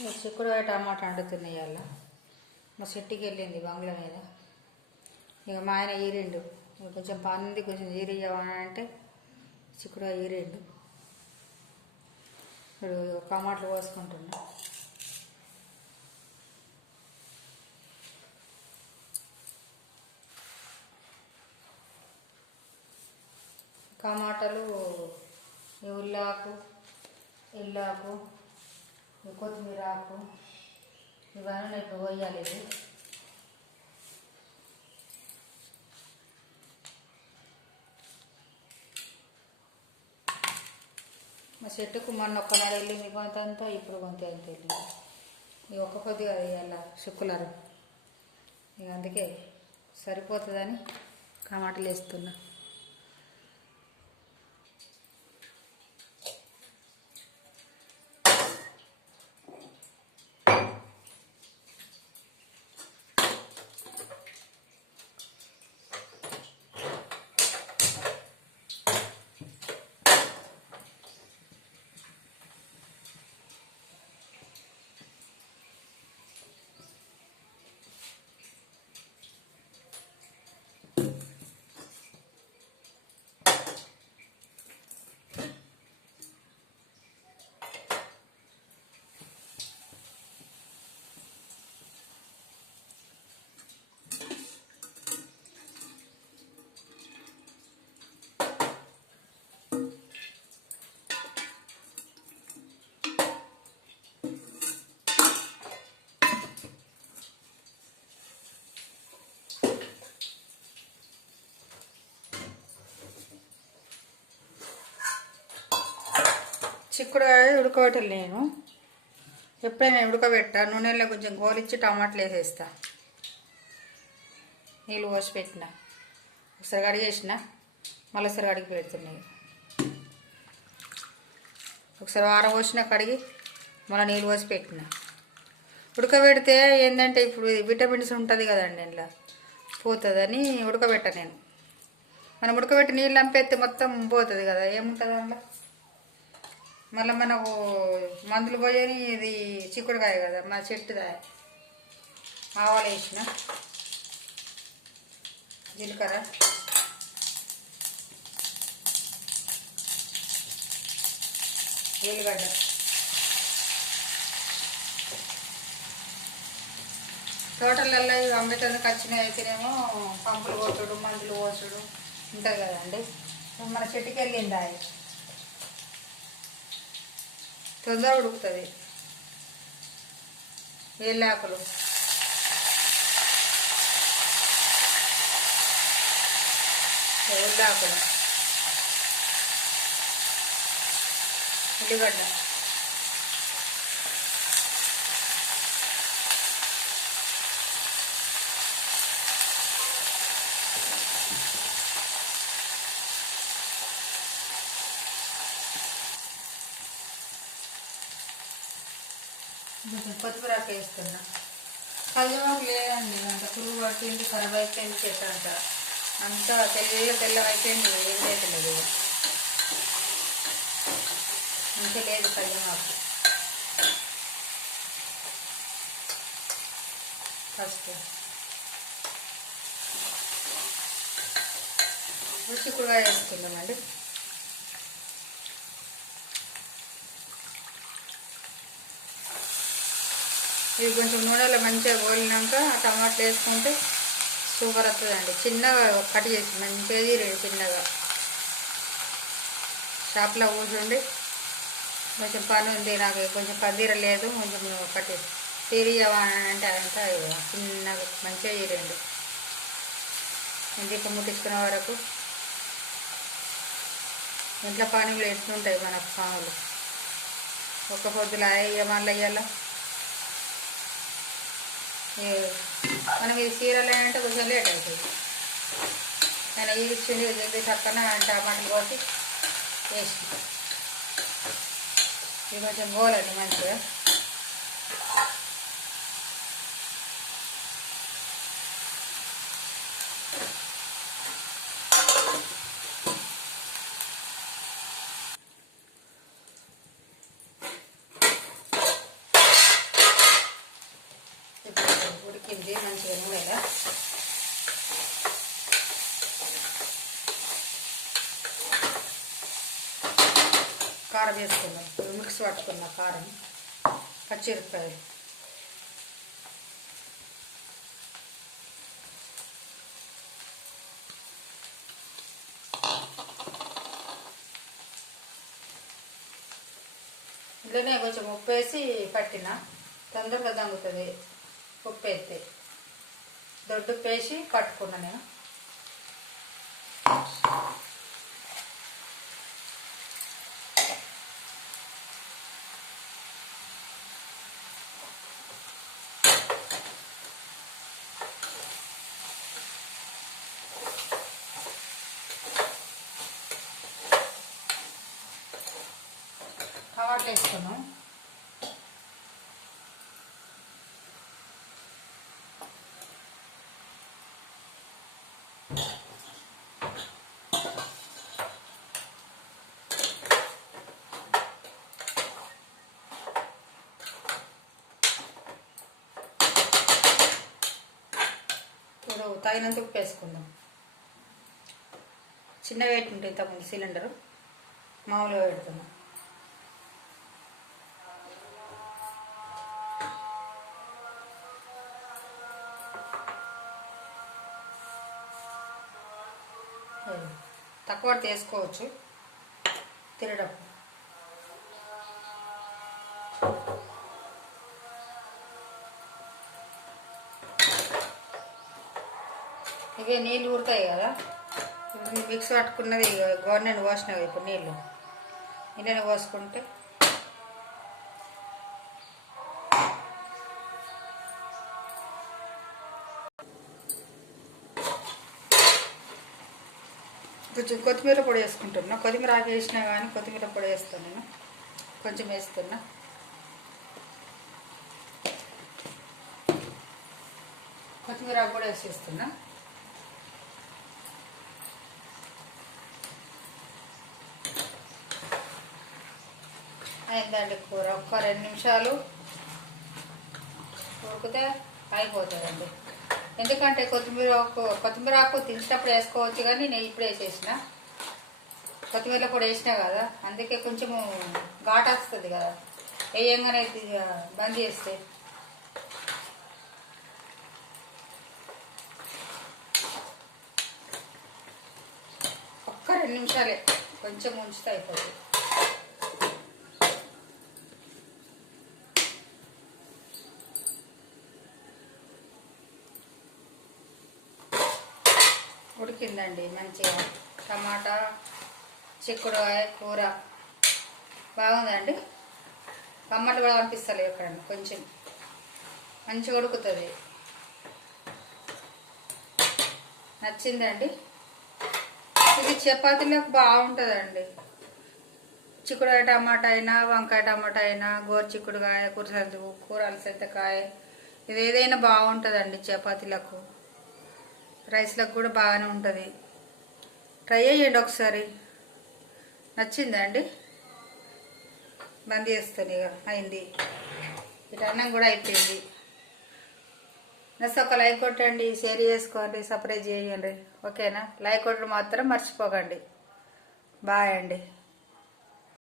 చిక్కుడుకాయ టమాటా వండుతున్నాయి అలా మా చెట్టుకి వెళ్ళింది బంగ్లా మీద. ఇక మా ఆయన ఈరిండు, కొంచెం పంది కొంచెం ఈరియమని అంటే చిక్కుడుకాయ ఈరిండు. ఇప్పుడు టమాటాలు పోసుకుంటున్నా. టమాటాలు, ఉల్లాకు, ఇల్లాకు, కొత్తిమీర ఆకు ఇవన్నీ ఇప్పుడు పోయాలి. ఇది మా చెట్టుకు మొన్న ఒక్క నెల వెళ్ళింది కొంతంతా, ఇప్పుడు కొంత ఎంత వెళ్ళింది. ఇక ఒక్క కొద్దిగా వేయాల శుక్రవారం, ఇక అందుకే సరిపోతుందని టమాటాలు వేస్తున్నా. చిక్కుడుకాయ ఉడకబెట్టాలి. నేను ఎప్పుడైనా ఉడకబెట్టా, నూనెలో కొంచెం గోలిచ్చి టమాటాలు వేసేస్తా. నీళ్ళు పోసి పెట్టిన, ఒకసారి కడిగేసిన, మళ్ళీ ఒకసారి కడిగి పెడుతున్నాయి. ఒకసారి వారం పోసిన కడిగి మళ్ళీ నీళ్ళు పోసి పెట్టిన. ఉడకబెడితే ఏంటంటే ఇప్పుడు విటమిన్స్ ఉంటుంది కదండి, ఇంట్లో పోతుందని ఉడకబెట్టా నేను. మనం ఉడకబెట్టి నీళ్ళు నంపేస్తే మొత్తం పోతుంది కదా, ఏముంటుంది అందులో. మళ్ళీ మనకు మందులు పోయని ఇది చిక్కుడుకాయ కదా, మా చెట్టుదాయ. ఆవాలు వేసిన, జీలకర్ర, ఎల్లిగడ్డ, తోటలలో ఇవి అమ్మేటందుకు వచ్చినాయి. అయితేనేమో పంపులు పోసుడు, మందులు పోసుడు ఉంటుంది కదండి. మన చెట్టుకి వెళ్ళింది అది తొందరగా ఉడుకుతుంది. వేలాకులు, ఉల్లాకులు, ఉల్లిగడ్డ, కొంచెం కొత్తిమీరాకు వేస్తున్నా. కల్లుమాకు లేదండి, అంత పురుగు పట్టింది, ఖరాబ్ అయిపోయింది చెట్టు అంతా. అంతా తెల్లవైపోయింది, ఏదైతే లేదు ఇంకా లేదు కల్లుమాకు. ఫస్ట్ చిక్కుడుకాయ వేసుకుందామండి. ఇవి కొంచెం నూనెలో మంచిగా గోలినాక టమాటాలు వేసుకుంటే సూపర్ వస్తుందండి. చిన్నగా కట్ చేసి మంచిగా తీరేది చిన్నగా. షాప్లో కూర్చుండి కొంచెం పని ఉంది, నాకు కొంచెం పద్దీర లేదు, కొంచెం కట్టి తీరియవా అంటే అదంతా చిన్నగా మంచిగా తీరండి. దీపం ముట్టించుకునే వరకు ఇంట్లో పనులు ఎట్లుంటాయి మనకు పాములు. ఒక్క పొద్దులు అయ్య మళ్ళీ అయ్యాల మనం ఇది చీరలు అంటే కొంచెం లేట్ అవుతుంది. ఆయన ఇది ఇచ్చింది చెప్పి చక్కన టమాటాలు పోసి వేసి ఇది కొంచెం గోలండి మంచిగా. కారం వేసుకుందాం. మిక్స్ పట్టుకున్న కారం, పచ్చిమిరపకాయలు, ఇందులోనే కొంచెం ఉప్పు వేసి పట్టిన తొందరగా దంగుతుంది. ఉప్పు వేస్తే దొడ్డు వేసి పట్టుకున్నా నేను. టమాటా వేసుకున్నాం. ఇప్పుడు తగినంత ఉప్పు వేసుకుందాం. చిన్న వెయిట్ ఉంటుంది ఇంతకుముందు సిలిండరు, మామూలుగా పెడుతున్నాం. తక్కువ తీసుకోవచ్చు తినడం. ఇవే నీళ్ళు ఊరుతాయి కదా, ఇప్పుడు మిక్స్ పట్టుకున్నది గవర్నమెంట్ పోసినవి. ఇప్పుడు నీళ్ళని పోసుకుంటే కొంచెం కొత్తిమీర పొడి వేసుకుంటున్నా. కొత్తిమీర ఆకు వేసినా కానీ కొత్తిమీర పొడి వేస్తాను నేను. కొంచెం వేస్తున్నా. కొత్తిమీర ఆకు కూడా వేసేస్తున్నా. అయిందండి కూర. ఒక్క 2 నిమిషాలు ఉడికితే అయిపోతుందండి. ఎందుకంటే కొత్తిమీర ఆకు తినేటప్పుడు వేసుకోవచ్చు, కానీ నేను ఇప్పుడు వేసేసిన. కొత్తిమీర కూడా వేసినా కదా, అందుకే కొంచెము ఘాటు వస్తుంది కదా వేయంగానే బంద్ చేస్తే. ఒక్క 2 నిమిషాలే, కొంచెం ఉంచితే అయిపోతుంది. ఉడికిందండి మంచిగా. టమాటా చిక్కుడుకాయ కూర బాగుందండి. టమాటా కూడా అనిపిస్తలేదు ఎక్కడన్నా, కొంచెం మంచిగా ఉడుకుతుంది. నచ్చిందండి. ఇది చపాతీలకు బాగుంటుందండి. చిక్కుడుకాయ టమాటా అయినా, వంకాయ టమాటా అయినా, గోరు చిక్కుడుకాయ, కూర అలసందకాయ, ఇది ఏదైనా బాగుంటుందండి చపాతీలకు. రైస్లకు కూడా బాగానే ఉంటుంది. ట్రై చేయండి ఒకసారి. నచ్చిందండి. బంద్ చేస్తాను ఇక, అయింది. ఇటు అన్నం కూడా అయిపోయింది. నెక్స్ట్ ఒక లైక్ కొట్టండి, షేర్ చేసుకోండి, సబ్స్క్రైబ్ చేయండి. ఓకేనా? లైక్ కొట్టడం మాత్రం మర్చిపోకండి. బాయ్ అండి.